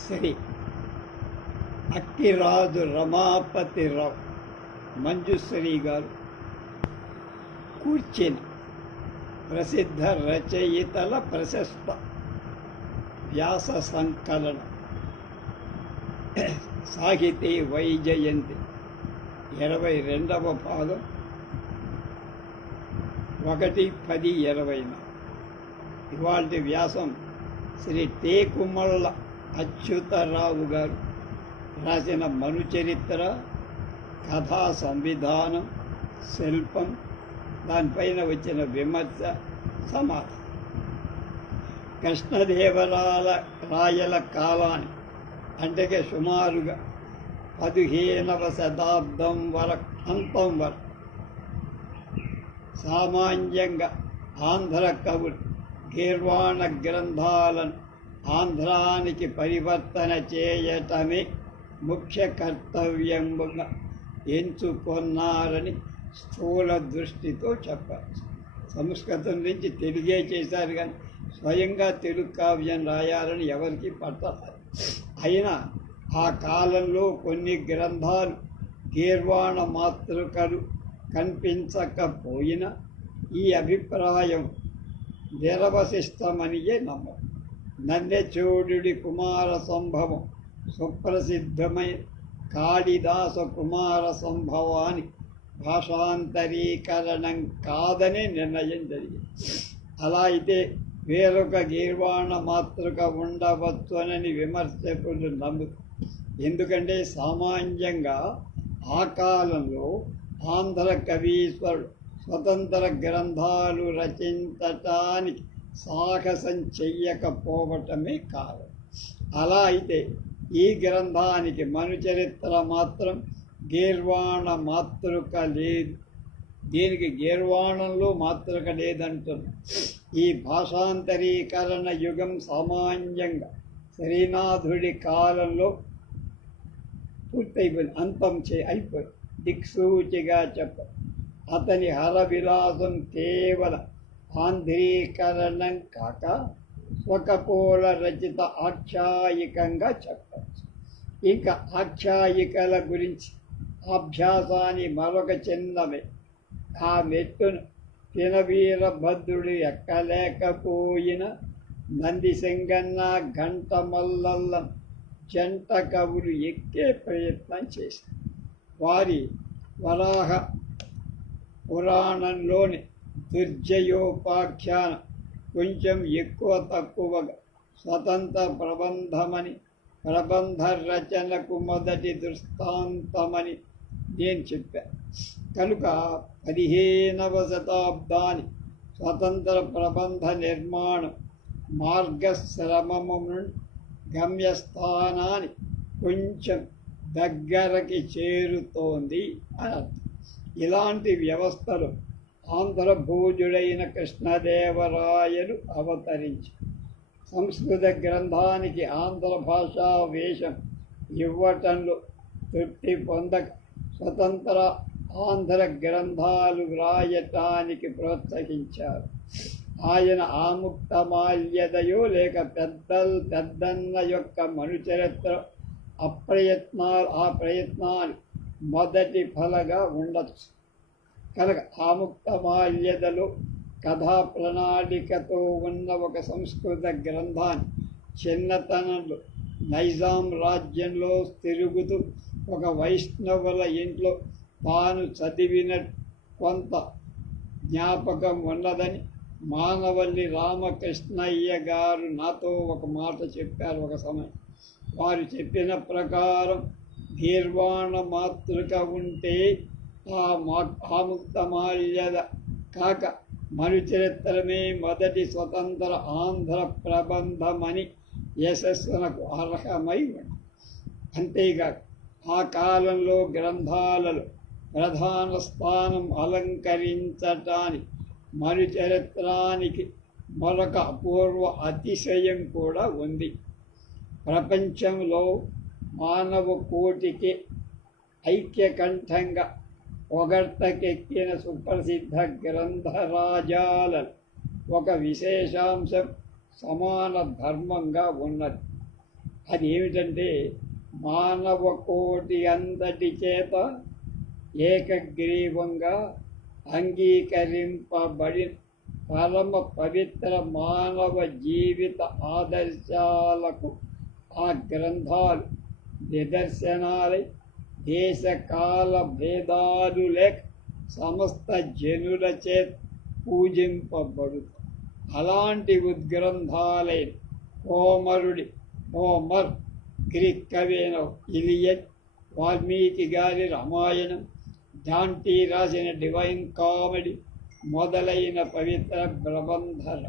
శ్రీ అక్కిరాజు రమాపతిరావు మంజుశ్రీ గారు కూర్చిన ప్రసిద్ధ రచయితల ప్రశస్త వ్యాస సంకలనం సాహితీ వైజయంతి 22వ భాగం 1-10-20. ఇవాల్టి వ్యాసం శ్రీ టేకుమళ్ళ అచ్యుతరావు గారు రాసిన మనుచరిత్ర, కథా సంవిధానం, శిల్పం, దానిపైన వచ్చిన విమర్శ, సమాధానం. కృష్ణదేవరాయల కాలాన్ని అంటే సుమారుగా 15వ శతాబ్దం అంతం వరకు సామాన్యంగా ఆంధ్ర కవులు గీర్వాణ గ్రంథాలను ఆంధ్రానికి పరివర్తన చేయటమే ముఖ్య కర్తవ్యంగా ఎంచుకున్నారని స్థూల దృష్టితో చెప్పచ్చు. సంస్కృతం నుంచి తెలుగే చేశారు, కానీ స్వయంగా తెలుగు కావ్యం రాయాలని ఎవరికి పట్టదు. అయినా ఆ కాలంలో కొన్ని గ్రంథాలు గీర్వాణ మాతృకలు కనిపించకపోయినా ఈ అభిప్రాయం నిరవశిష్టమనియే నమ్మకం. నన్నెచోడుడి కుమార సంభవం సుప్రసిద్ధమైన కాళిదాస కుమార సంభవాన్ని భాషాంతరీకరణం కాదని నిర్ణయం జరిగింది. అలా అయితే వేరొక గీర్వాణ మాతృక ఉండవచ్చునని విమర్శకులు నమ్ముతారు. ఎందుకంటే సామాన్యంగా ఆ కాలంలో ఆంధ్ర కవీశ్వరుడు స్వతంత్ర గ్రంథాలు రచించటానికి సాహసం చెయ్యకపోవటమే కారణం. అలా అయితే ఈ గ్రంథానికి మనుచరిత్ర మాత్రం గీర్వాణ మాతృక లేదు. దీనికి గీర్వాణంలో మాతృక లేదంటున్నారు. ఈ భాషాంతరీకరణ యుగం సామాన్యంగా శ్రీనాథుడి కాలంలో పూర్తయిపోయింది, అంతం అయిపోయింది. దిక్సూచిగా చెప్ప అతని హరవిలాసం కేవల ఆంధ్రీకరణం కాక స్వకపోల రచిత ఆఖ్యాయికంగా చెప్పచ్చు. ఇంకా ఆఖ్యాయికల గురించి అభ్యాసాన్ని మరొక చిన్నమే. ఆ మెట్టును పినవీరభద్రుడు ఎక్కలేకపోయిన నందిసింగన్న, ఘంటమల్లల్ల జంట కవులు ఎక్కే ప్రయత్నం చేశారు. వారి వరాహ పురాణంలోని దుర్జయోపాఖ్యానం కొంచెం ఎక్కువ తక్కువగా స్వతంత్ర ప్రబంధమని, ప్రబంధ రచనకు మొదటి దృష్టాంతమని నేను చెప్పాను. కనుక 15వ శతాబ్దాన్ని స్వతంత్ర ప్రబంధ నిర్మాణం మార్గశ్రమము నుండి గమ్యస్థానాన్ని కొంచెం దగ్గరకి చేరుతోంది అని అర్థం. ఇలాంటి వ్యవస్థలో ఆంధ్రభూజుడైన కృష్ణదేవరాయలు అవతరించి సంస్కృత గ్రంథానికి ఆంధ్ర భాషా వేషం ఇవ్వటంలో తృప్తి పొందక స్వతంత్ర ఆంధ్ర గ్రంథాలు వ్రాయటానికి ప్రోత్సహించారు. ఆయన ఆముక్తమాల్యదయో లేక పెద్దన్న యొక్క మనుచరిత్ర ఆ ప్రయత్నాలు మొదటి ఫలగా ఉండొచ్చు. కనుక ఆముక్తమాల్యదలో కథా ప్రణాళికతో ఉన్న ఒక సంస్కృత గ్రంథాన్ని చిన్నతనంలో నైజాం రాజ్యంలో తిరుగుతూ ఒక వైష్ణవుల ఇంట్లో తాను చదివిన కొంత జ్ఞాపకం ఉన్నదని మానవల్లి రామకృష్ణయ్య గారు నాతో ఒక మాట చెప్పారు ఒక సమయం. వారు చెప్పిన ప్రకారం గీర్వాణ మాతృక ఉంటే ఆ ఆముక్తమాల్యద కాక మనుచరిత్రమే మొదటి స్వతంత్ర ఆంధ్ర ప్రబంధమని యశస్సునకు అర్హమై ఉంది. అంతేగాక ఆ కాలంలో గ్రంథాలలో ప్రధాన స్థానం అలంకరించటానికి మనుచరిత్రానికి మరొక అపూర్వ అతిశయం కూడా ఉంది. ప్రపంచంలో మానవ కోటికి ఐక్యకంఠంగా పొగడ్తకెక్కిన సుప్రసిద్ధ గ్రంథరాజాలలో ఒక విశేషాంశం సమాన ధర్మంగా ఉన్నది. అది ఏమిటంటే మానవ కోటి అంతటి చేత ఏకగ్రీవంగా అంగీకరింపబడి పరమ పవిత్ర మానవ జీవిత ఆదర్శాలకు ఆ గ్రంథాలు నిదర్శనాలై దేశకాల భేదాలు లేక సమస్త జనుల చేత పూజింపబడుతుంది. అలాంటి ఉద్గ్రంథాలైన హోమర్, గ్రీక్ కవైన ఇలియడ్, వాల్మీకి గారి రామాయణం, డాంటీ రాసిన డివైన్ కామెడీ మొదలైన పవిత్ర ప్రబంధాల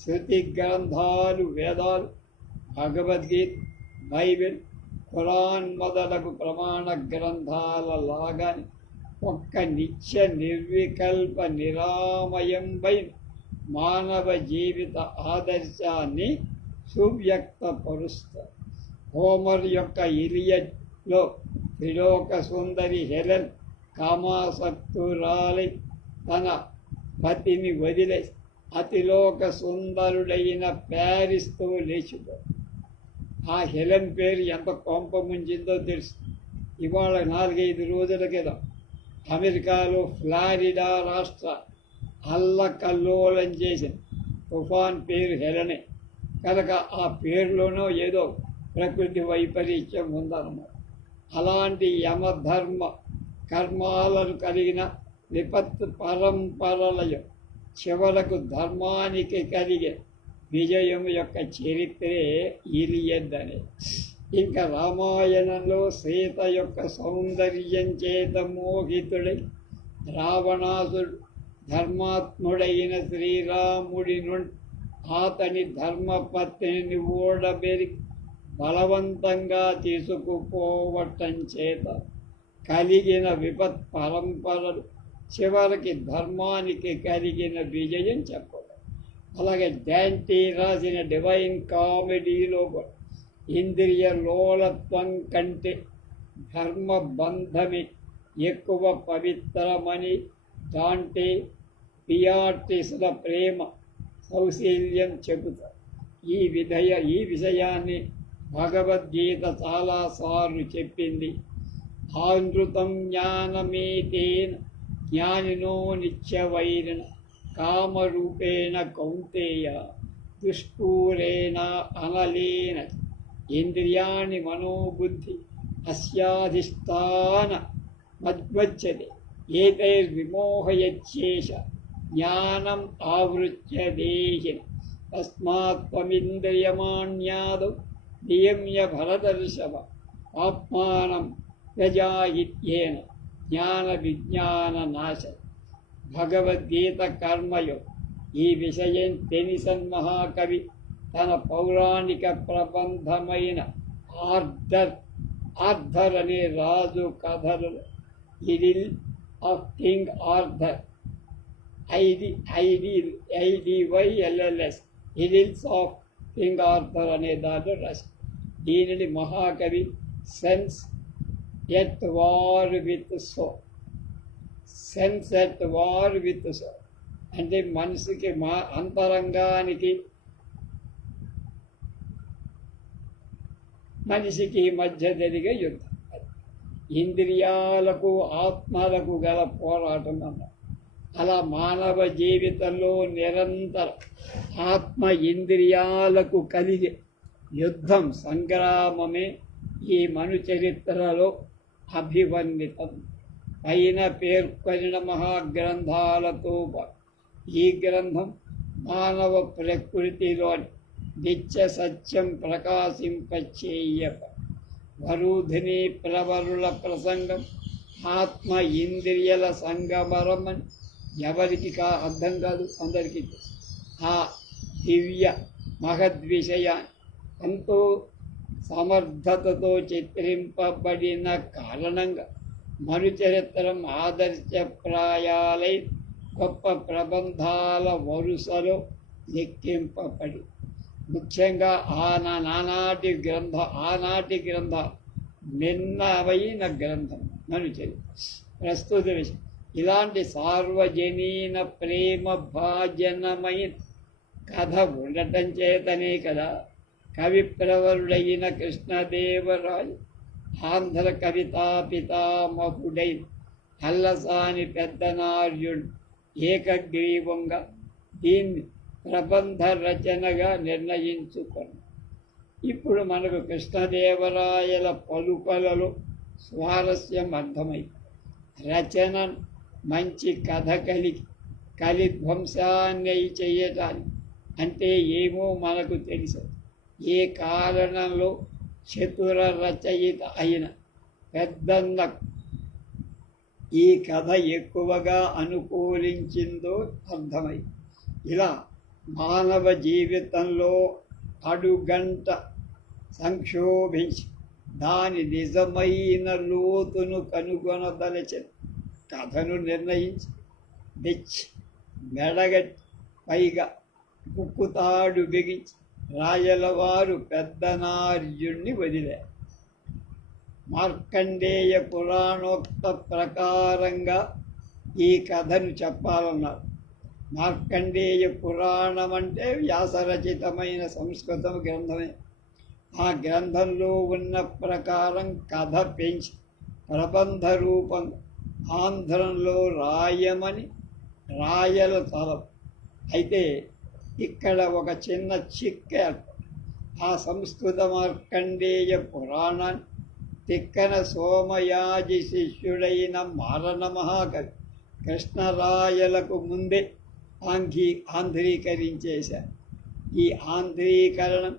శృతి గ్రంథాలు, వేదాలు, భగవద్గీత, బైబిల్, ఖురాన్ మొదలగు ప్రమాణ గ్రంథాల లాగానే ఒక్క నిత్య నిర్వికల్ప నిరామయంపై మానవ జీవిత ఆదర్శాన్ని సువ్యక్తపరుస్తారు. హోమర్ యొక్క ఇలియడ్లో త్రిలోక సుందరి హెలెన్ కామాసక్తురాలై తన పతిని వదిలే అతిలోక సుందరుడైన ప్యారిస్తో లేచిపోయి ఆ హెలెన్ పేరు ఎంత కొంప ముంచిందో తెలుసు. ఇవాళ 4-5 రోజుల క్రితం అమెరికాలో ఫ్లారిడా రాష్ట్ర అల్లకల్లోలం చేసిన తుఫాన్ పేరు హెలెనే కనుక ఆ పేరులోనూ ఏదో ప్రకృతి వైపరీత్యం ఉందన్నమాట. అలాంటి యమధర్మ కర్మాలను కలిగిన విపత్తు పరంపరలయం చివరకు ధర్మానికి కలిగే విజయం యొక్క చరిత్రే ఇలియడ్ అనేది. ఇంకా రామాయణంలో సీత యొక్క సౌందర్యం చేత మోహితుడై రావణాసుడు ధర్మాత్ముడైన శ్రీరాముడి నుండి అతని ధర్మపత్నిని ఓడబెరి బలవంతంగా తీసుకుపోవటం చేత కలిగిన విపత్ పరంపరలు చివరికి ధర్మానికి కలిగిన విజయం చెప్పడం. అలాగే డాంటీ రాసిన డివైన్ కామెడీలో కూడా ఇంద్రియ లోలత్వం కంటే ధర్మబంధమే ఎక్కువ పవిత్రమని డాంటే పియాట్రిస్ల ప్రేమ సౌశీల్యం చెబుతారు. ఈ విషయాన్ని భగవద్గీత చాలాసార్లు చెప్పింది. ఆనృతం జ్ఞానమేతేన జ్ఞానినో నిత్యవైరిణ కామరూపేణ కౌంతేయ దుష్పూరేణ అనలేన ఇంద్రియాణి మనోబుద్ధి అస్యాధిష్టాన మద్వచ్చతే ఏతైర్విమోహయచ్యేష జ్ఞానం ఆవృత్య దేహిన తస్మాత్ త్వమింద్రియమాణ్యాదౌ నియమ్య భరతర్షభ ఆత్మానం ప్రజాయిత్యేన జ్ఞాన విజ్ఞాన నాశ. భగవద్గీత కర్మయో ఈ విషయం టెనిసన్ మహాకవి తన పౌరాణిక ప్రబంధమైన ఆర్థర్ అనే రాజు కథలలో idyll of king Arthur IDYLLS idylls of king Arthur అనే దాంట్లో రాసి దీనిని మహాకవి sense at war with soul అంటే మనసుకి అంతరంగానికి మనిషికి మధ్య జరిగే యుద్ధం. ఇంద్రియాలకు ఆత్మలకు గల పోరాటం అన్నారు. అలా మానవ జీవితంలో నిరంతర ఆత్మ ఇంద్రియాలకు కలిగే యుద్ధం సంగ్రామమే ఈ మను చరిత్రలో అభివర్ణితం. పైన పేర్కొనిన మహాగ్రంథాలతో ఈ గ్రంథం మానవ ప్రకృతిలోని నిత్య సత్యం ప్రకాశింపచేయక వరుధిని ప్రవరుల ప్రసంగం ఆత్మ ఇంద్రియల సంగమరమని ఎవరికి అర్థం కాదు, అందరికీ ఆ దివ్య మహద్విషయాన్ని ఎంతో సమర్థతతో చిత్రింపబడిన కారణంగా మను చరిత్రం ఆదర్శప్రాయాలై గొప్ప ప్రబంధాల వరుసలో లెక్కింపబడి ముఖ్యంగా ఆనాటి గ్రంథ నిన్నవైన గ్రంథం మను చరిత్ర. ప్రస్తుత విషయం ఇలాంటి సార్వజనీన ప్రేమ భాజనమైన కథ ఉండటం చేతనే కదా కవిప్రవరుడైన కృష్ణదేవరాయలు ఆంధ్ర కవితా పితామహుడైన అల్లసాని పెద్దనార్యుడు ఏకగ్రీవంగా దీన్ని ప్రబంధ రచనగా నిర్ణయించుకున్నాడు. ఇప్పుడు మనకు కృష్ణదేవరాయల పలుకలలో స్వారస్యం అర్థమైంది. రచన మంచి కథ కలిధ్వంసాన్ని చేయటానికి అంటే ఏమో మనకు తెలుసు. ఏ కారణంలో చతుర రచయిత అయిన పెద్దన్న ఈ కథ ఎక్కువగా అనుకూలించిందో అర్థమైంది. ఇలా మానవ జీవితంలో అడుగంట సంక్షోభించి దాని నిజమైన లోతును కనుగొనదలచిన కథను నిర్ణయించి తెచ్చి మెడగట్టి పైగా కుక్కుతాడు బిగించి రాయలవారు పెద్దనార్యుణ్ణి వదిలారు. మార్కండేయ పురాణోక్త ప్రకారంగా ఈ కథను చెప్పాలన్నారు. మార్కండేయ పురాణం అంటే వ్యాసరచితమైన సంస్కృతం గ్రంథమే. ఆ గ్రంథంలో ఉన్న ప్రకారం కథ పెంచి ప్రబంధ రూపంగా ఆంధ్రంలో రాయమని రాయల తలం. అయితే ఇక్కడ ఒక చిన్న చిక్క ఆ సంస్కృత మార్కండేయ పురాణాన్ని తిక్కన సోమయాజి శిష్యుడైన మారణ మహాకవి కృష్ణరాయలకు ముందే ఆంధ్రీకరించేశారు. ఈ ఆంధ్రీకరణం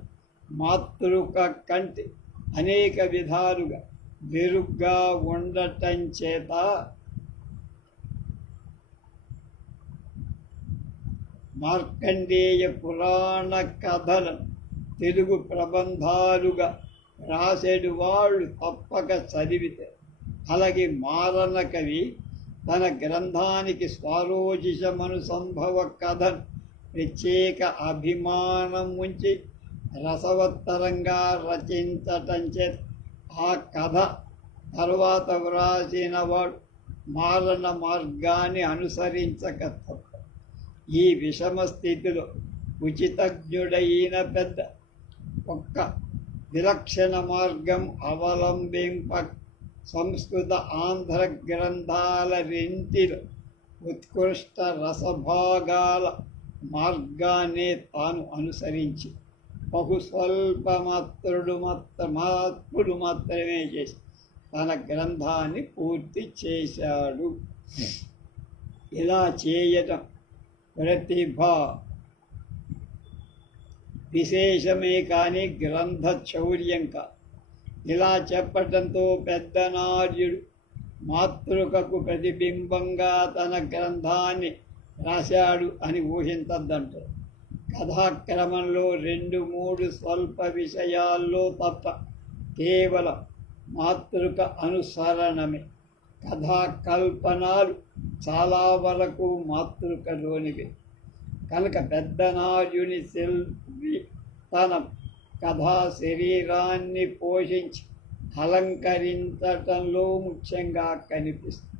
మాతృక కంటే అనేక విధాలుగా మెరుగ్గా ఉండటం చేత మార్కండేయ పురాణ కథలను తెలుగు ప్రబంధాలుగా రాసేడు వాళ్ళు తప్పక చదివితే, అలాగే మారణ కవి తన గ్రంథానికి స్వారోచిషమను సంభవ కథను ప్రత్యేక అభిమానం ఉంచి రసవత్తరంగా రచించటం చేత ఆ కథ తర్వాత వ్రాసిన వాడు మారణ మార్గాన్ని అనుసరించక తప్ప. ఈ విషమ స్థితిలో ఉచితజ్ఞుడైన పెద్ద ఒక్క విలక్షణ మార్గం అవలంబింప సంస్కృత ఆంధ్ర గ్రంథాల రెంటిలో ఉత్కృష్ట రసభాగాల మార్గాన్నే తాను అనుసరించి బహుస్వల్పమాత్రుడు మాత్రమే చేసి తన గ్రంథాన్ని పూర్తి చేశాడు. ఇలా చేయటం ప్రతిభ విశేషమే కానీ గ్రంథ చౌర్యం కాదు. ఇలా చెప్పటంతో పెద్దనార్యుడు మాతృకకు ప్రతిబింబంగా తన గ్రంథాన్ని రాశాడు అని ఊహించద్దంటారు. కథాక్రమంలో 2-3 స్వల్ప విషయాల్లో తప్ప కేవలం మాతృక అనుసరణమే. కథాకల్పనాలు చాలా వరకు మాతృకలోనివి కనుక పెద్దనార్యుని తన కథా శరీరాన్ని పోషించి అలంకరించటంలో ముఖ్యంగా కనిపిస్తుంది.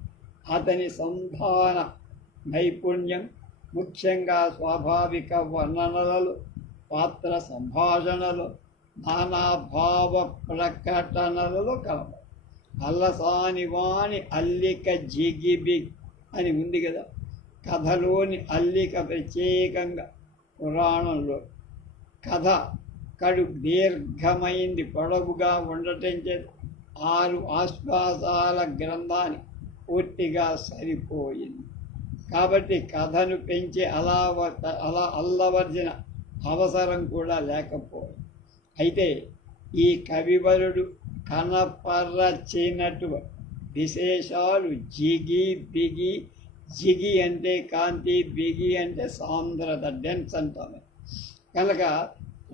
అతని సంధాన నైపుణ్యం ముఖ్యంగా స్వాభావిక వర్ణనలలో, పాత్ర సంభాషణలో, నానాభావ ప్రకటనలలో కలవు. అల్లసాని వాణి అల్లిక జిగిబిగ్ అని ఉంది కదా. కథలోని అల్లిక ప్రత్యేకంగా పురాణంలో కథ కడు దీర్ఘమైంది, పొడవుగా ఉండటం చేత 6 ఆశ్వాసాల గ్రంథాన్ని పూర్తిగా సరిపోయింది. కాబట్టి కథను పెంచి అలా అల్లవలసిన అవసరం కూడా లేకపోయింది. అయితే ఈ కవివరుడు కనపరచినటువంటి విశేషాలు జిగి బిగి. జిగి అంటే కాంతి, బిగి అంటే సాంద్రత, డెన్స్ అంటాము. కనుక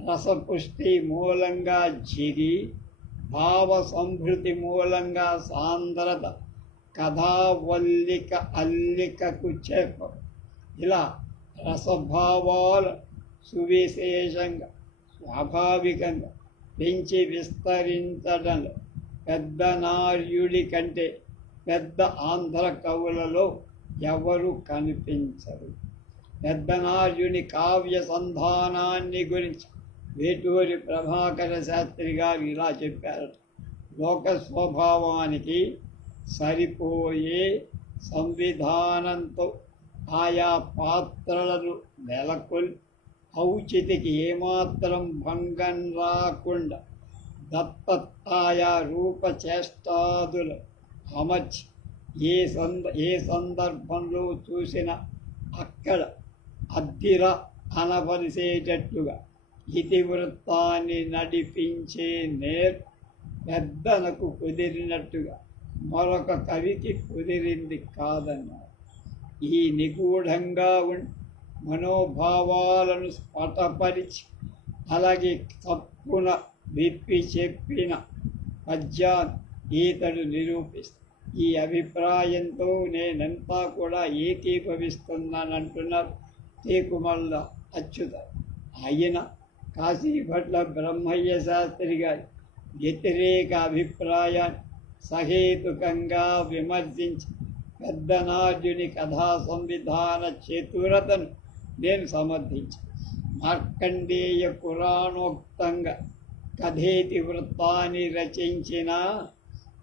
రసపుష్టి మూలంగా జిగి, భావ సంభృతి మూలంగా సాంద్రత, కథావల్లిక అల్లికకు చేప. ఇలా రసభావాలు సువిశేషంగా స్వాభావికంగా పెంచి విస్తరించడంలో పెద్దనార్యుడి కంటే పెద్ద ఆంధ్ర కవులలో ఎవరు కనిపించరు. పెద్దనార్యుని కావ్య సంధానాన్ని గురించి వేటూరి ప్రభాకర శాస్త్రి గారు ఇలా చెప్పారు: లోక స్వభావానికి సరిపోయే సంవిధానంతో ఆయా పాత్రలను నెలకొల్పి ఔచితికి ఏమాత్రం భంగం రాకుండా దత్తతాయా రూపచేష్టాదులు అమర్చి ఏ సందర్భంలో చూసినా అక్కడ అద్దిర అనవలసేటట్లుగా ఇతివృత్తాన్ని నడిపించే నేర్ పెద్దనకు కుదిరినట్టుగా మరొక కవికి కుదిరింది కాదన్నారు. ఈ నిగూఢంగా ఉండి మనోభావాలను స్ఫటపరిచి అలాగే తప్పున విప్పి చెప్పిన పద్యాన్ని ఈతడు నిరూపిస్తాడు. ఈ అభిప్రాయంతో నేనంతా కూడా ఏకీభవిస్తున్నానంటున్నారు తేకుమల్ల అచ్యుత. ఆయన కాశీభట్ల బ్రహ్మయ్య శాస్త్రి గారి వ్యతిరేక అభిప్రాయాన్ని సహేతుకంగా విమర్శించి పెద్దనార్జుని కథా సంవిధాన చతురతను నేను సమర్థించి మార్కండేయ పురాణోక్తంగా కథేతి వృత్తాన్ని రచించిన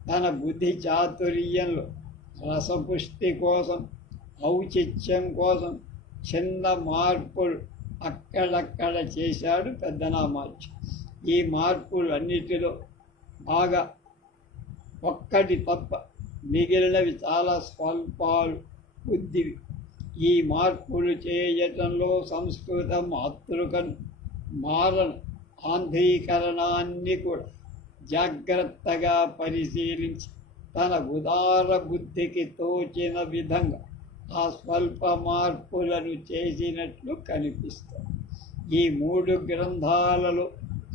తన బుద్ధి చాతుర్యంలో రసపుష్టి కోసం ఔచిత్యం కోసం చిన్న మార్పులు అక్కడక్కడ చేశాడు పెద్దనామాచి. ఈ మార్పులు అన్నిటిలో బాగా ఒక్కటి తప్ప మిగిలినవి చాలా స్వల్పాలు బుద్ధివి. ఈ మార్పులు చేయటంలో సంస్కృత మాతృకను మారను ఆంధ్రీకరణాన్ని కూడా జాగ్రత్తగా పరిశీలించి తన ఉదార బుద్ధికి తోచిన విధంగా ఆ స్వల్ప మార్పులను చేసినట్లు కనిపిస్తుంది. ఈ 3 గ్రంథాలలో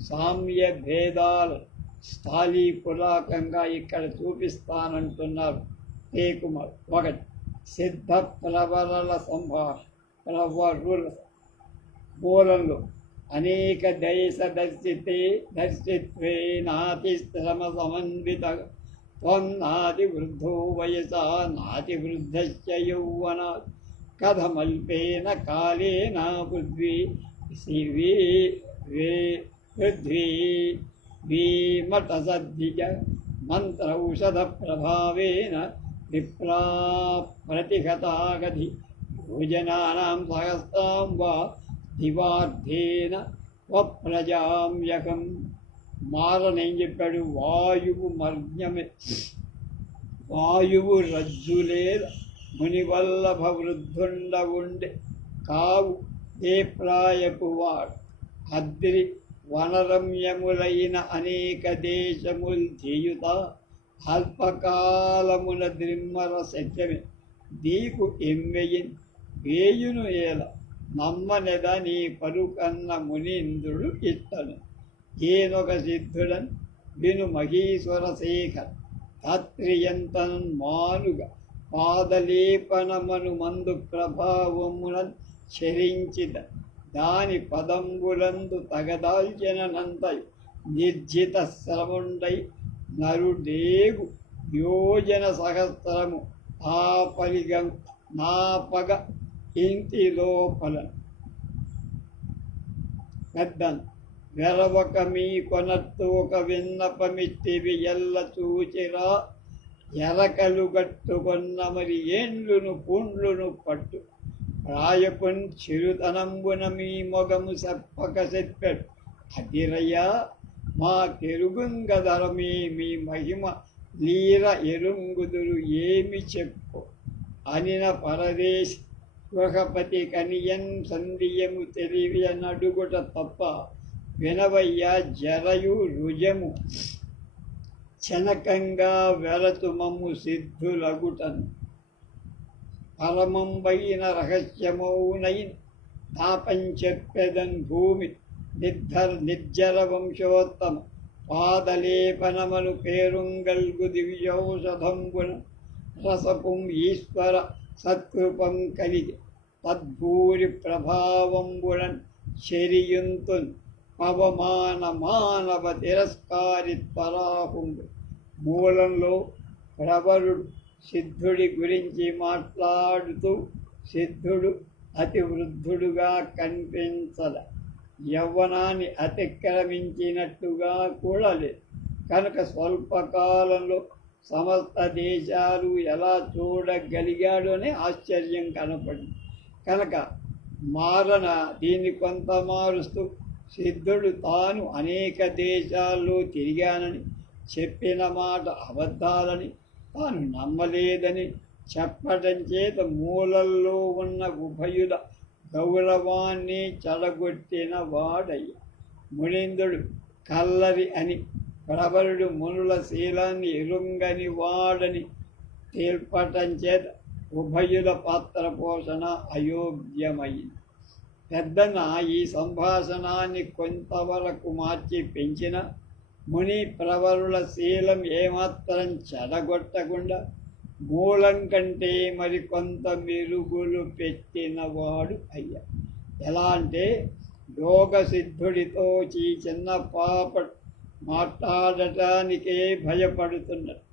సామ్య భేదాలు స్థాళీపులాకంగా ఇక్కడ చూపిస్తానంటున్నారు తేకుమార్. 1. సిద్ధ ప్రవరల ప్రవరుల మూలంలో అనేక దర్శిత్వే నాతి శ్రమ సమన్విత త్వం నాతి వృద్ధో వయసా నాతి వృద్ధశ్చ యౌవనా కథమల్పేన కాలేన పృథ్వీ వీమటసద్దిజ మంత్ర ఔషధ ప్రభావేన విప్రా ప్రతిహతాగతి యోజనానాం సహస్రాం వా దివార్థేన ప్రజామ్యకం. మారనేం చెప్పాడు? వాయువు రజ్జులేద మునివల్లభ వృద్ధుండ ఉండే కావు ఏ ప్రాయపు వాడు అద్రి వనరమ్యములైన అనేక దేశముల్ చేయుత అల్పకాలమున ద్రిమ్మర శక్యమే దీకు ఎమ్మెయిన్ వేయును ఏల నమ్మనెద నీ పరుకన్న మునీంద్రుడు ఇట్టను ఏనొక సిద్ధుడన్ విను మహీశ్వర శేఖర్ తాత్రియంతన్ మానుగా పాదలేపనమను మందు ప్రభావమునన్ చరించిద దాని పదంబులందు తగదాల్చెనంతయు నిర్జిత శ్రముండై నరుడేగు యోజన సహస్రము నాపగ ఇంటి లోపల పెద్దను వెరవక మీ కొనత్తోక విన్నపమిత్తివి ఎల్ల చూచిరా ఎరకలు గట్టుకొన్న మరి ఏండ్లును పూండ్లును పట్టు రాయపున్ చిరుతనంబున మీ మొగము చెప్పక చెప్పాడు అదిరయ్యా మా కెరుగుంగదర మీ మహిమ లీర ఎరుంగుదురు ఏమి చెప్పు అనిన పరదేశ్ గృహపతి కనియన్ సంధియము తెలియనడుగుట తప్ప వినవయ్యా జరయు రుజము చనకంగా వెలతు మమ్ము సిద్ధులగుటను పరమంబైన రహస్యమౌనైన తాపంచెప్పెదన్ భూమి నిర్జర వంశోత్తమ పాదలేపనమను పేరుంగల్గు దివ్యౌషధంబున రసపుం ఈశ్వర సత్కృపం కలిగి తద్భూరి ప్రభావంబునన్ చెరియుంతున్ పవమాన మానవ తిరస్కారి పరాహుండు. మూలంలో ప్రవరుడు సిద్ధుడి గురించి మాట్లాడుతూ సిద్ధుడు అతి వృద్ధుడుగా కనిపించల యవ్వనాన్ని అతిక్రమించినట్టుగా కూడా లేదు. కనుక స్వల్పకాలంలో సమస్త దేశాలు ఎలా చూడగలిగాడోనే ఆశ్చర్యం కనపడింది. కనుక దీన్ని కొంత మారుస్తూ సిద్ధుడు తాను అనేక దేశాల్లో తిరిగానని, చెప్పిన మాట అబద్ధాలని, తాను నమ్మలేదని చెప్పటం చేత మూలల్లో ఉన్న ఉభయుల గౌరవాన్ని చెడగొట్టిన వాడయ్య. మునీంద్రుడు కల్లరి అని, ప్రబలుడు మునుల శీలాన్ని ఎరుంగని వాడని తేల్పటం చేత ఉభయుల పాత్ర పోషణ అయోగ్యమైంది. పెద్దన ఈ సంభాషణాన్ని కొంతవరకు మార్చి పెంచిన ముని ప్రవరుల శీలం ఏమాత్రం చెడగొట్టకుండా మూలం కంటే మరికొంత మెరుగులు పెట్టినవాడు అయ్యా. ఎలా అంటే యోగసిద్ధుడితో ఈ చిన్న పాప మాట్లాడటానికే భయపడుతున్నాడు.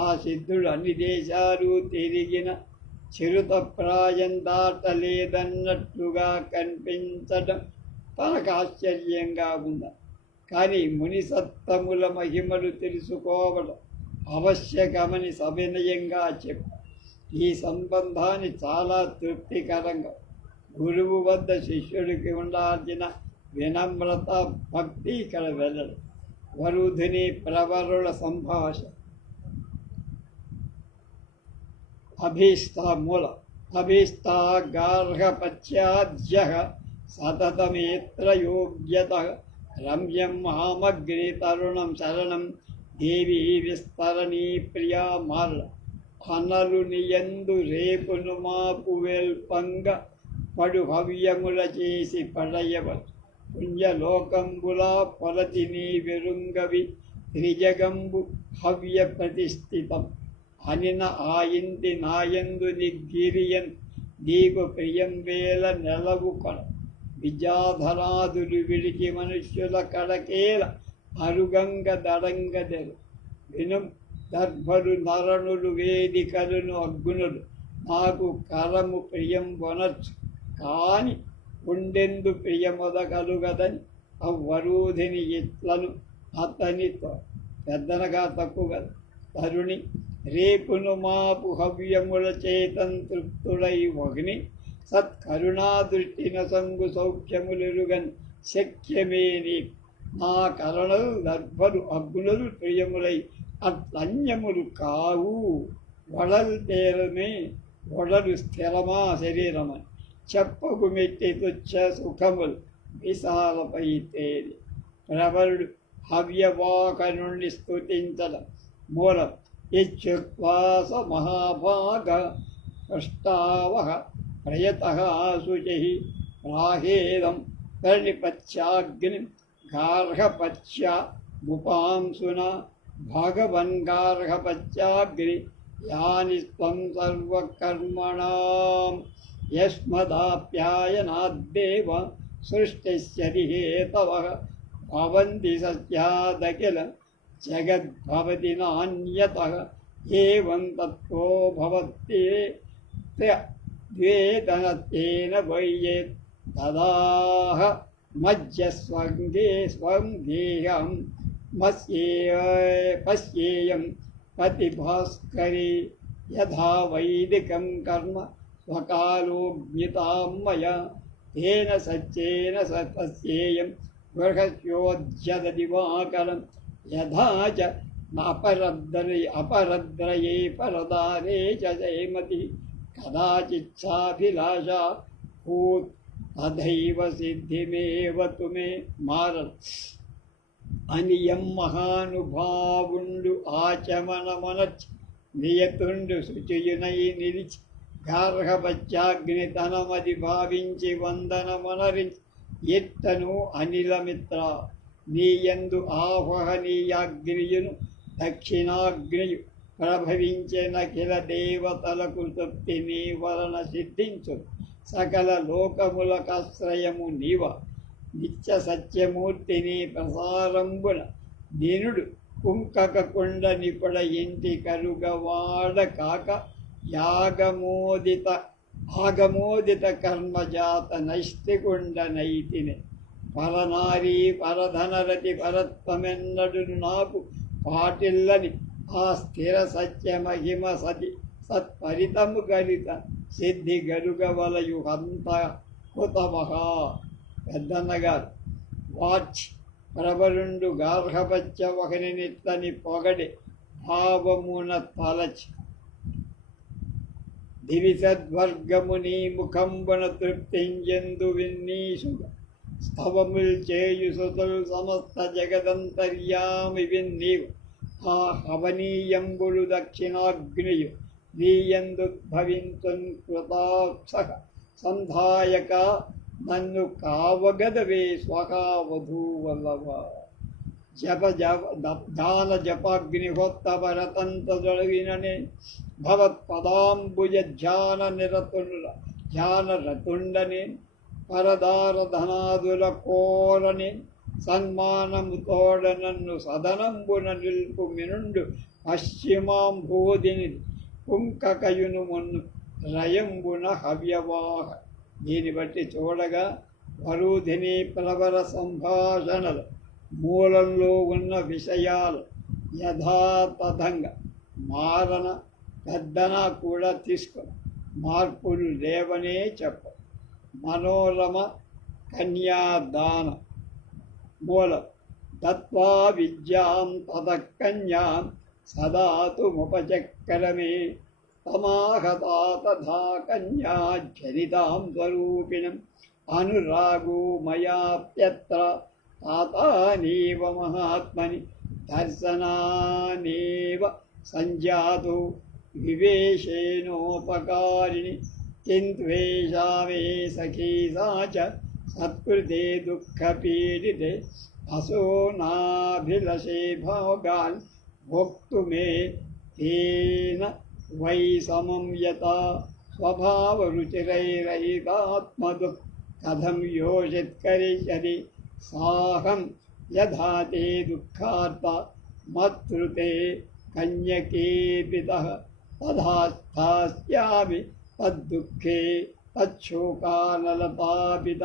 ఆ సిద్ధుడు అన్ని దేశాలు తిరిగిన చిరుతప్రాయం దాటలేదన్నట్టుగా కనిపించడం తనకు ఆశ్చర్యంగా ఉందా. కానీ మునిసత్తముల మహిమలు తెలుసుకోవడం ఆవశ్యకమని సవినయంగా చెప్పు. ఈ సంబంధాన్ని చాలా తృప్తికరంగా గురువు వద్ద శిష్యుడికి ఉండాల్సిన వినమ్రత, భక్తి ఇక్కడ వెళ్ళడం. వరుధిని ప్రవరుల సంభాషణ. అభీష్టామూల అభీష్టాగార్హపత్యాద్య సతతమేత్రయోగ్యత రమ్యం మహామగ్ని తరుణం శరణం దేవీ విస్తరణీ ప్రియా మాల అనలు నియందు రేపును మాపు వెల్పంగ పడు హవ్యముల చేసి పడయవచ్చు. పుణ్యలోకంబులా పొలతిని వెరుంగవి త్రిజగంబు హవ్య ప్రతిష్ఠితం అనిన ఆయింది నాయందు నిగిరియన్ నీకు ప్రియం వేల నెలవు కొన విద్యాధరాదులు విడిచి మనుష్యుల కడకేల అరుగంగ దడంగదెరు విను దర్భలు నరణులు వేదికలను అగ్గునులు నాకు కరము ప్రియం వనర్చు కాని ఉండెందు ప్రియమొదగలుగదని అవ్వరూధిని ఇట్లను అతనితో పెద్దనగా తక్కువ కదా. తరుణి రేపును మాపు హవ్యముల చేతం తృప్తుడై వగ్ని సత్కరుణాదృష్టిన సంగు సౌఖ్యములెరుగన్ శక్యమేని నా కరణలు దర్భలు అగ్నులు ప్రియములై అట్లన్యములు కావు. వడలు తేరమే వడలు స్థిరమా శరీరమని చెప్పకు మెట్టి తుచ్చ సుఖములు విశాలపై తేరి. ప్రబలుడు హవ్యవాక నుండి స్తుతించడం మూలం. ఇచ్చుక్వాస మహాభాగ పృష్టావహ ప్రయత శుచి రాహేదం పరిపత్యాగ్ని గార్హపత్య ముపాంసున భగవన్ గార్హపత్యాగ్ని యాని త్వం సర్వకర్మణాం యస్మదాప్యాయనాద్దేవ సృష్టిస్యతి హేతవః భవంతి సత్యాదఖిల జగద్భవతి నాన్యతః ఏవం తత్వో భవత్తే ద్వేతనత్యేన వయ్యేత్ తదాహ మజ్జస్వంగే స్వం గేహం పశ్యేయం పతిభాస్కరే యథా వైదికం కర్మ స్వకాలోజ్ఞితాం మయా తేన సత్యేన తస్యేయం గృహస్యోజ్జదదివాకరం యథా చ అపరద్రయే పరదారే చ జయమతి కదాచిచ్ఛాభిలాషా భూత్ తథైవ సిద్ధిమేవ తుమే మారల్. అనియం మహానుభావుండు ఆచమనమనచ్ నియతుండు శుచియునై నిలిచి గార్హపత్యాగ్ని తనమది భావించి వందనమనరించి ఎత్తను అనిలమిత్ర నీయందు ఆహ్వహనీయాగ్నియును దక్షిణాగ్నియు ప్రభవించిన కిల దేవతలకు తృప్తి నీ వలన సిద్ధించు. సకల లోకములకాశ్రయము నీవ నిత్య సత్యమూర్తిని ప్రసారంబున దీనుడు కుంకక కుండ నిపుడ ఇంటి కరుగవాడ కాక ఆగమోదిత కర్మజాత నైష్టికుండ నైతిని పరనారీ పరధనరతి పరత్వమెన్నడును నాకు పాటిల్లని ఆ స్థిర సత్య మహిమ సతి సత్పరితము గలిత సిద్ధి గరుగవలయు హంత హుతమహా. పెద్దన్నగారు వాచ్ ప్రబలుండు గార్హపత్య ఒకని నిత్తని పొగడి భావమున తలచి దివిసద్వర్గము నీ ముఖంబున తృప్తించెందు విన్నీసుగా స్తవముల్ చేయు సుతులు సమస్త జగదంతర్యామి విన్నీవు. ఆ హవనీయంబులు దక్షిణాగ్నియు నీయందుద్భవింతున్ కృతాక్ష సంధాయక నన్ను కావగదవే స్వకావధూవల్లవ. జప ధ్యాన జపాగ్నిహోత్తపరతంతొడగిననే భవత్పదాంబుజ ధ్యాన రతుండనే పరదార ధనాదుల కోరనే సన్మానము తోడ నన్ను సదనంబున నిల్పు మినుండు పశ్చిమాంభూదిని కుంకకయును మొన్ను రయంబున హవ్యవాహ. దీన్ని బట్టి చూడగా వరూధిని ప్రవర సంభాషణలు మూలంలో ఉన్న విషయాలు యథాతథంగా మారన పెద్దన కూడా తీసుకొని మార్పులు లేవనే చెప్ప. మనోరమ కన్యాదాన మూలం దత్వా విద్యాం తదకన్యాం సదాతుముపచక్రమే తమాహతా తథా కన్యా చరితాం స్వరూపిణం అనురాగో మయాప్యత్ర తాతానేవ మహాత్మని దర్శనానేవ సంజాతో వివేశేనోపకారిణి కింత్వేషా మే సఖీ సా చ సత్కృతే దుఃఖపీడితే అసో నాభిలషే భోగాన్ భోక్తుమే తేన వై సమం యత స్వభావరుచిరైరహితాత్మదు కథం యోషిత్కరిష్యతి సాహం యథా తే దుఃఖార్త మత్ృతే కన్యకేపితః తథా స్థాస్యామి తద్దుఃఖే తచ్చోకానలతాపిత.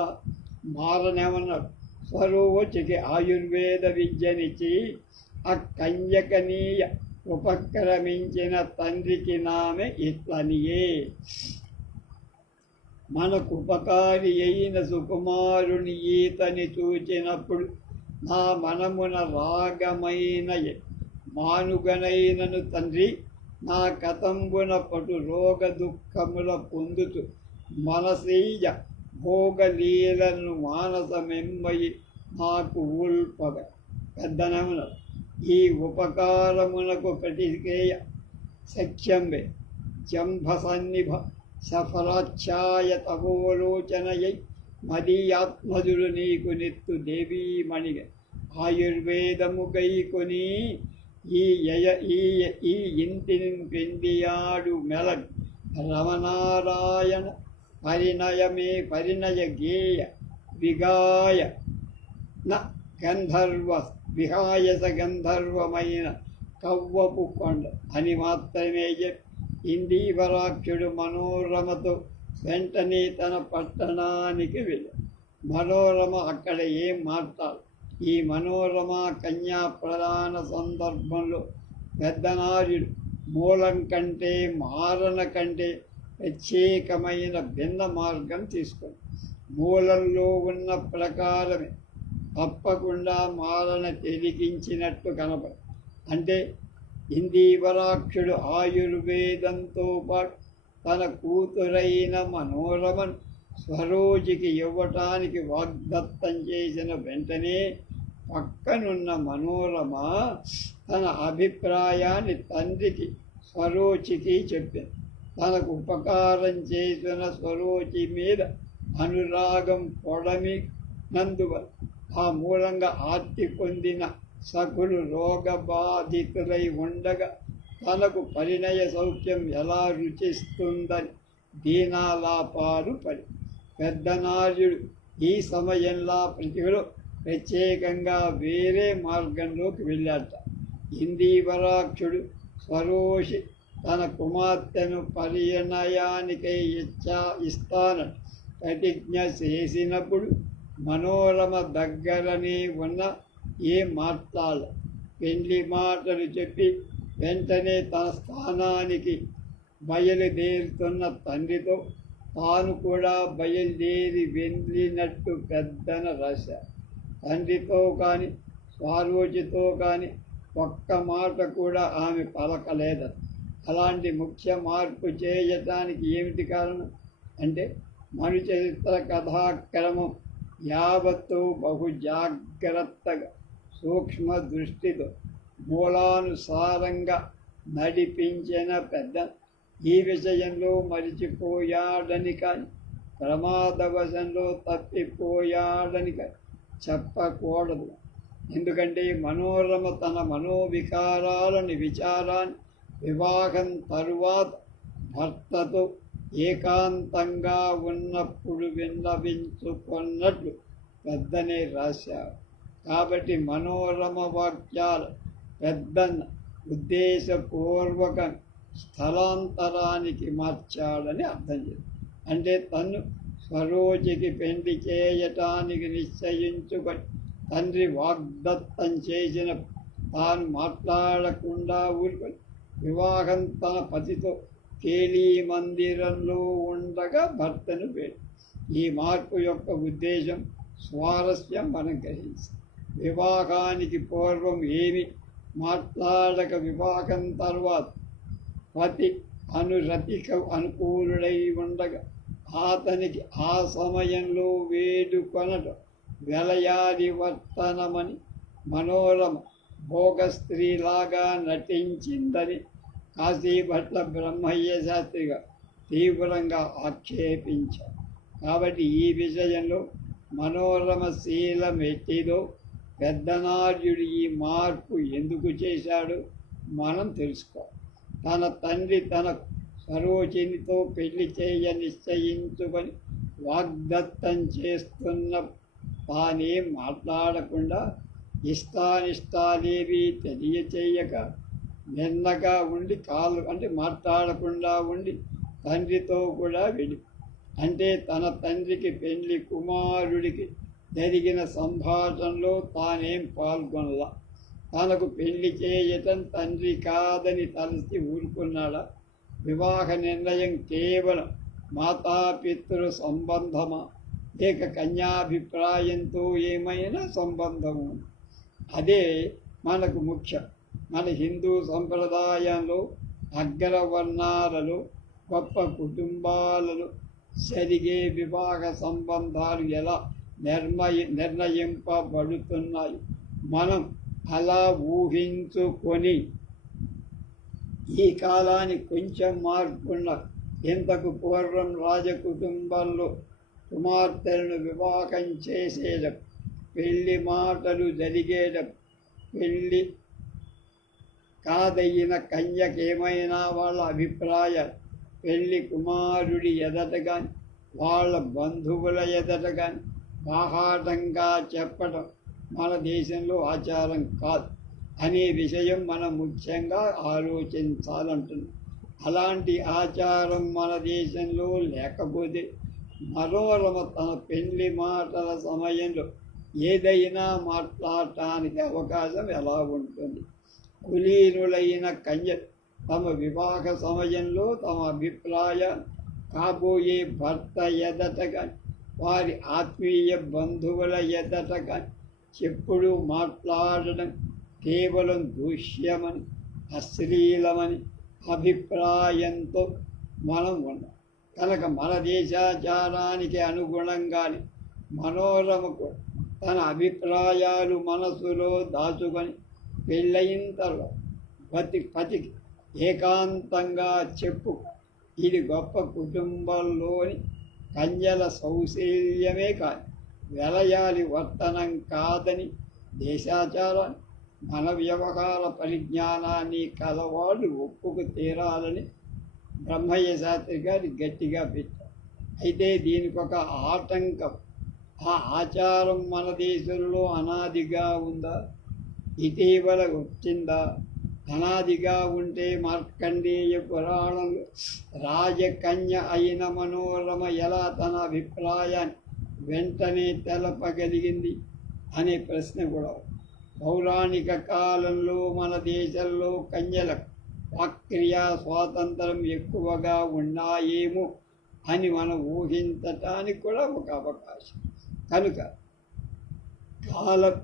మారనేమన్నాడు, స్వరోచికి ఆయుర్వేద విద్యనిచ్చి అకన్యకనీయ ఉపక్రమించిన తండ్రికి నామె ఇట్లనియే. మనకు ఉపకారి అయిన సుకుమారుని ఈతని చూచినప్పుడు నా మనమున రాగమైన మానుగనైనను తండ్రి నా కతంబున పటు రోగ దుఃఖముల పొందుతూ మనసీయ భోగలీలను మానసమెమ్మయి నాకు ఊల్పగ. పెద్దనమున ఈ ఉపకారమునకు ప్రతికేయ సఖ్యంబే జంభ సన్నిభ సఫలాఛాయ తపోలోచనయై మదీయాత్మజులు నీకు నిత్తు దేవీమణిగ. ఆయుర్వేదము గైకొని ఈ ఇంటిని పెండియాడు మెలగ్ రమనారాయణ పరిణయ గేయ విగాయ న గంధర్వ విహాయస గంధర్వమైన కవ్వపు కొండ అని మాత్రమే చెప్పి ఇందీవరాక్షుడు మనోరమతో వెంటనే తన పట్టణానికి వెళ్ళి మనోరమ అక్కడ ఏం మాట్లాడు. ఈ మనోరమ కన్యా ప్రధాన సందర్భంలో పెద్దనార్యుడు మూలం కంటే మారణ కంటే ప్రత్యేకమైన భిన్న మార్గం తీసుకొని మూలంలో ఉన్న ప్రకారమే తప్పకుండా మారణ తిరిగించినట్టు కనపడు. అంటే ఇందీవరాక్షుడు ఆయుర్వేదంతో పాటు తన కూతురైన మనోరమను స్వరోజికి ఇవ్వటానికి వాగ్దత్తం చేసిన వెంటనే పక్కనున్న మనోరమ తన అభిప్రాయాన్ని తండ్రికి స్వరోచికి చెప్పింది. తనకు ఉపకారం చేసిన స్వరోచి మీద అనురాగం పొడమినందువల్ల ఆ మూలంగా ఆర్తి పొందిన సకులు రోగబాధితులై ఉండగా తనకు పరిణయ సౌఖ్యం ఎలా రుచిస్తుందని దీనాలాపాలు పడి పెద్దనార్యుడు ఈ సమయంలో ప్రతిలో ప్రత్యేకంగా వేరే మార్గంలోకి వెళ్ళాట. ఇందీవరాక్షుడు స్వరోషి తన కుమార్తెను పరిణయానికై ఇస్తానని ప్రతిజ్ఞ చేసినప్పుడు మనోరమ దగ్గరనే ఉన్న ఏం మాట్లాడ పెళ్లి మాటలు చెప్పి వెంటనే తన స్థానానికి బయలుదేరుతున్న తండ్రితో తాను కూడా బయలుదేరి వెళ్ళినట్టు పెద్దన రాశారు. తండ్రితో కానీ స్వారోచితో కానీ ఒక్క మాట కూడా ఆమె పలకలేదట. అలాంటి ముఖ్య మార్పు చేయటానికి ఏమిటి కారణం అంటే మను చరిత్ర కథాక్రమం యావత్తు బహు జాగ్రత్తగా సూక్ష్మ దృష్టితో మూలానుసారంగా నడిపించిన పెద్ద ఈ విషయంలో మరిచిపోయాడని కానీ ప్రమాదవశంలో తప్పిపోయాడని కానీ చెప్పకూడదు. ఎందుకంటే మనోరమ తన మనోవికారాలని విచారాన్ని వివాహం తరువాత భర్తతో ఏకాంతంగా ఉన్నప్పుడు విన్నవించుకున్నట్లు పెద్దనే రాశారు. కాబట్టి మనోరమ వాక్యాలు పెద్దన్న ఉద్దేశపూర్వకం స్థలాంతరానికి మార్చాడని అర్థం చేస్తుంది. అంటే తను స్వరోజికి పెళ్లి చేయటానికి నిశ్చయించుకొని తండ్రి వాగ్దత్తం చేసిన తాను మాట్లాడకుండా ఊరుకొని వివాహం తన పతితో కేలీ మందిరంలో ఉండగా భర్తను పెళ్లి. ఈ మార్పు యొక్క ఉద్దేశం స్వారస్యం మనం గ్రహించాలి. వివాహానికి పూర్వం ఏమి మాట్లాడక వివాహం తర్వాత పతి అనురతిక అనుకూలుడై ఉండగా అతనికి ఆ సమయంలో వేడుకొనటం వెలయాడి వర్తనమని మనోరమ భోగ స్త్రీలాగా నటించిందని కాశీభట్ల బ్రహ్మయ్య శాస్త్రిగా తీవ్రంగా ఆక్షేపించారు. కాబట్టి ఈ విషయంలో మనోరమ శీలం ఎట్టిదో పెద్దనార్యుడు ఈ మార్పు ఎందుకు చేశాడు మనం తెలుసుకోవాలి. తన తండ్రి తన సరోజినితో పెళ్లి చేయ నిశ్చయించుకొని వాగ్దత్తం చేస్తున్న తానేం మాట్లాడకుండా ఇష్టానిష్టాలేవి తెలియచేయక నిన్నగా ఉండి అంటే మాట్లాడకుండా ఉండి తండ్రితో కూడా అంటే తన తండ్రికి పెళ్లి కుమారుడికి జరిగిన సంభాషణలో తానేం పాల్గొనలా. తనకు పెళ్లి చేయటం తండ్రి కాదని తలసి ఊరుకున్నాడా? వివాహ నిర్ణయం కేవలం మాతాపితృ సంబంధమా లేక కన్యాభిప్రాయంతో ఏమైనా సంబంధము? అదే మనకు ముఖ్యం. మన హిందూ సంప్రదాయంలో అగ్రవర్ణాలలో గొప్ప కుటుంబాలలో జరిగే వివాహ సంబంధాలు ఎలా నిర్ణయింపబడుతున్నాయి మనం అలా ఊహించుకొని ఈ కాలానికి కొంచెం మార్పున్న ఇంతకు పూర్వం రాజకుటుంబంలో కుమార్తెలను వివాహం చేసేటప్పుడు పెళ్లి మాటలు జరిగేటప్పుడు పెళ్ళి కాదయ్యిన కన్యకేమైనా వాళ్ళ అభిప్రాయాలు పెళ్లి కుమారుడి ఎదట కానీ వాళ్ళ బంధువుల ఎదట కానీ బాహాటంగా చెప్పడం మన దేశంలో ఆచారం కాదు అనే విషయం మనం ముఖ్యంగా ఆలోచించాలంటున్నాం. అలాంటి ఆచారం మన దేశంలో లేకపోతే మనోరమ తన పెళ్లి మాటల సమయంలో ఏదైనా మాట్లాడటానికి అవకాశం ఎలా ఉంటుంది? కులీనులైన కన్యలు తమ వివాహ సమయంలో తమ అభిప్రాయం కాబోయే భర్త ఎదట కానీ వారి ఆత్మీయ బంధువుల ఎదట కానీ చెప్పుడు మాట్లాడడం కేవలం దూష్యమని అశ్లీలమని అభిప్రాయంతో మనం ఉన్నాం. కనుక మన దేశాచారానికి అనుగుణంగానే మనోరమకు తన అభిప్రాయాలు మనసులో దాచుకొని పెళ్ళయిన తర్వాత పతికి ఏకాంతంగా చెప్పు. ఇది గొప్ప కుటుంబంలోని కన్యల సౌశల్యమే కాదు వెలయాలి వర్తనం కాదని దేశాచారాన్ని మన వ్యవహార పరిజ్ఞానాన్ని కలవాళ్ళు ఒప్పుకు తీరాలని బ్రహ్మయ్య శాస్త్రి గారి గట్టిగా పెట్టారు. అయితే దీనికి ఒక ఆటంకం. ఆ ఆచారం మన దేశంలో అనాదిగా ఉందా? ఇటీవల వచ్చిందా? అనాదిగా ఉంటే మార్కండేయ పురాణంలో రాజకన్య అయిన మనోరమ ఎలా తన అభిప్రాయాన్ని వెంటనే తెలపగలిగింది అనే ప్రశ్న కూడా. పౌరాణిక కాలంలో మన దేశంలో కన్యలకు వాక్క్రియా స్వాతంత్రం ఎక్కువగా ఉన్నాయేమో అని మనం ఊహించటానికి కూడా ఒక అవకాశం. కనుక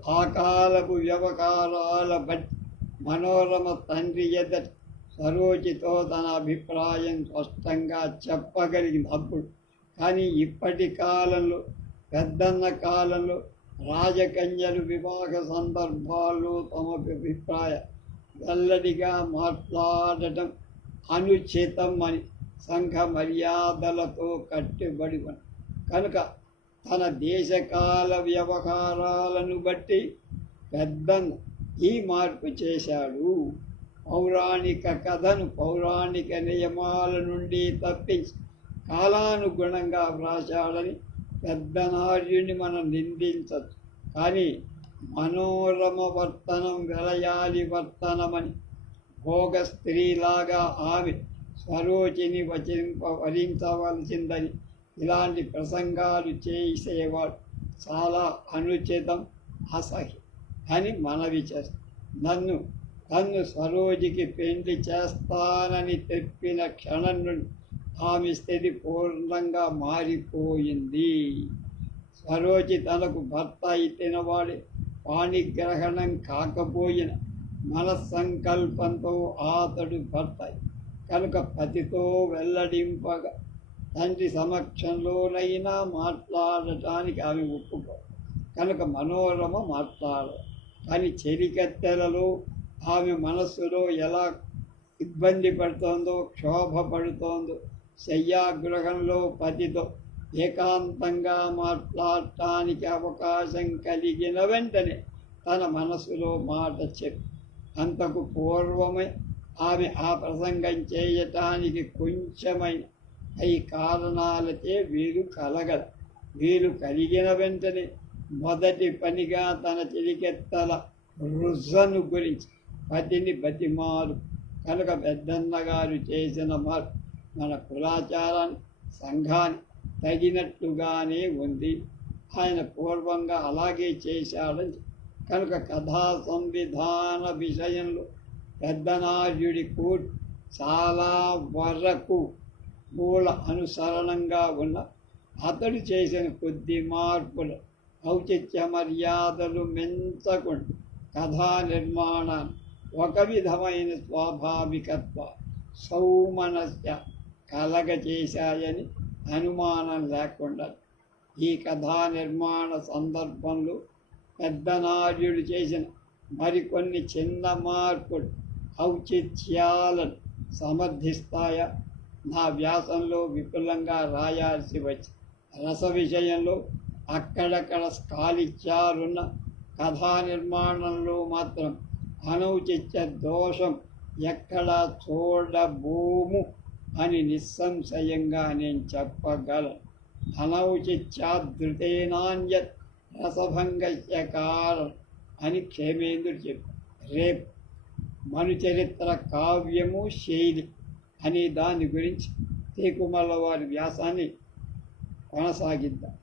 ఆ కాలపు వ్యవహారాల బట్టి మనోరమ తండ్రి ఎదుట సరోజితో తన అభిప్రాయం స్పష్టంగా చెప్పగలిగింది అప్పుడు. కానీ ఇప్పటి కాలంలో, పెద్దన్న కాలంలో రాజకన్యలు వివాహ సందర్భాల్లో తమ అభిప్రాయ వెల్లడిగా మాట్లాడటం అనుచితం అని సంఘ మర్యాదలతో కట్టుబడి ఉంది. కనుక తన దేశకాల వ్యవహారాలను బట్టి పెద్దన్న ఈ మార్పు చేశాడు. పౌరాణిక కథను పౌరాణిక నియమాల నుండి తప్పించి కాలానుగుణంగా వ్రాశాడని పెద్దనార్యుని మనం నిందించచ్చు. కానీ మనోరమ వర్తనం వెలయాలి వర్తనమని, భోగ స్త్రీలాగా ఆమె స్వరోచిని వరించవలసిందని ఇలాంటి ప్రసంగాలు చేసేవాడు చాలా అనుచితం, అసహ్యం అని మనవి చేస్తాను. నన్ను స్వరోజికి పెండ్లి చేస్తానని తెప్పిన క్షణం నుండి ఆమె స్థితి పూర్ణంగా మారిపోయింది. స్వరోజి తనకు భర్త అయితేనవాడే పాణిగ్రహణం కాకపోయిన మనస్సంకల్పంతో అతడు భర్త. కనుక పతితో వెల్లడింపగా తండ్రి సమక్షంలోనైనా మాట్లాడటానికి ఆమె ఒప్పుకో. కనుక మనోరమ మాట్లాడదు. కానీ చెలికత్తెలలో ఆమె మనస్సులో ఎలా ఇబ్బంది పడుతోందో, క్షోభ పడుతోందో, శయ్యాగృహంలో పతితో ఏకాంతంగా మాట్లాడటానికి అవకాశం కలిగిన వెంటనే తన మనసులో మాట చెప్పి, అంతకు పూర్వమే ఆమె ఆ ప్రసంగం చేయటానికి కొంచెమైన ఈ కారణాలకే వీలు కలిగిన వెంటనే మొదటి పనిగా తన చెలికెత్తల రుజను గురించి పతిని బతిమారు. కనుక పెద్దన్నగారు చేసిన మార్పు మన కులాచారాన్ని, సంఘాన్ని తగినట్లుగానే ఉంది. ఆయన పూర్వంగా అలాగే చేశాడని. కనుక కథా సంవిధాన విషయంలో పెద్దనార్యుడి కూర్పు చాలా వరకు మూల అనుసరణంగా ఉన్న అతడు చేసిన కొద్ది మార్పులు ఔచిత్య మర్యాదలు మెంచకుండా కథా నిర్మాణాన్ని ఒక విధమైన స్వాభావికత్వ సౌమనస్య కలగచేశాయని అనుమానం లేకుండా ఈ కథా నిర్మాణ సందర్భంలో పెద్దనార్యుడు చేసిన మరికొన్ని చిన్న మార్పులు ఔచిత్యాలను సమర్థిస్తాయా? నా వ్యాసంలో విపులంగా రాయాల్సి వచ్చి రస విషయంలో అక్కడక్కడ స్కాలిత్యాలున్న కథా నిర్మాణంలో మాత్రం అనౌచిత్య దోషం ఎక్కడా చూడబోము అని నిస్సంశయంగా నేను చెప్పగలను. అనౌచిత్యాధృతేనాన్యత్ రసభంగస్య కారణం అని క్షేమేంద్రుడు చెప్పారు. రేపు మనుచరిత్ర కావ్యము శైలి అనే దాని గురించి తేకుమల వారి వ్యాసాన్ని కొనసాగిద్దాం.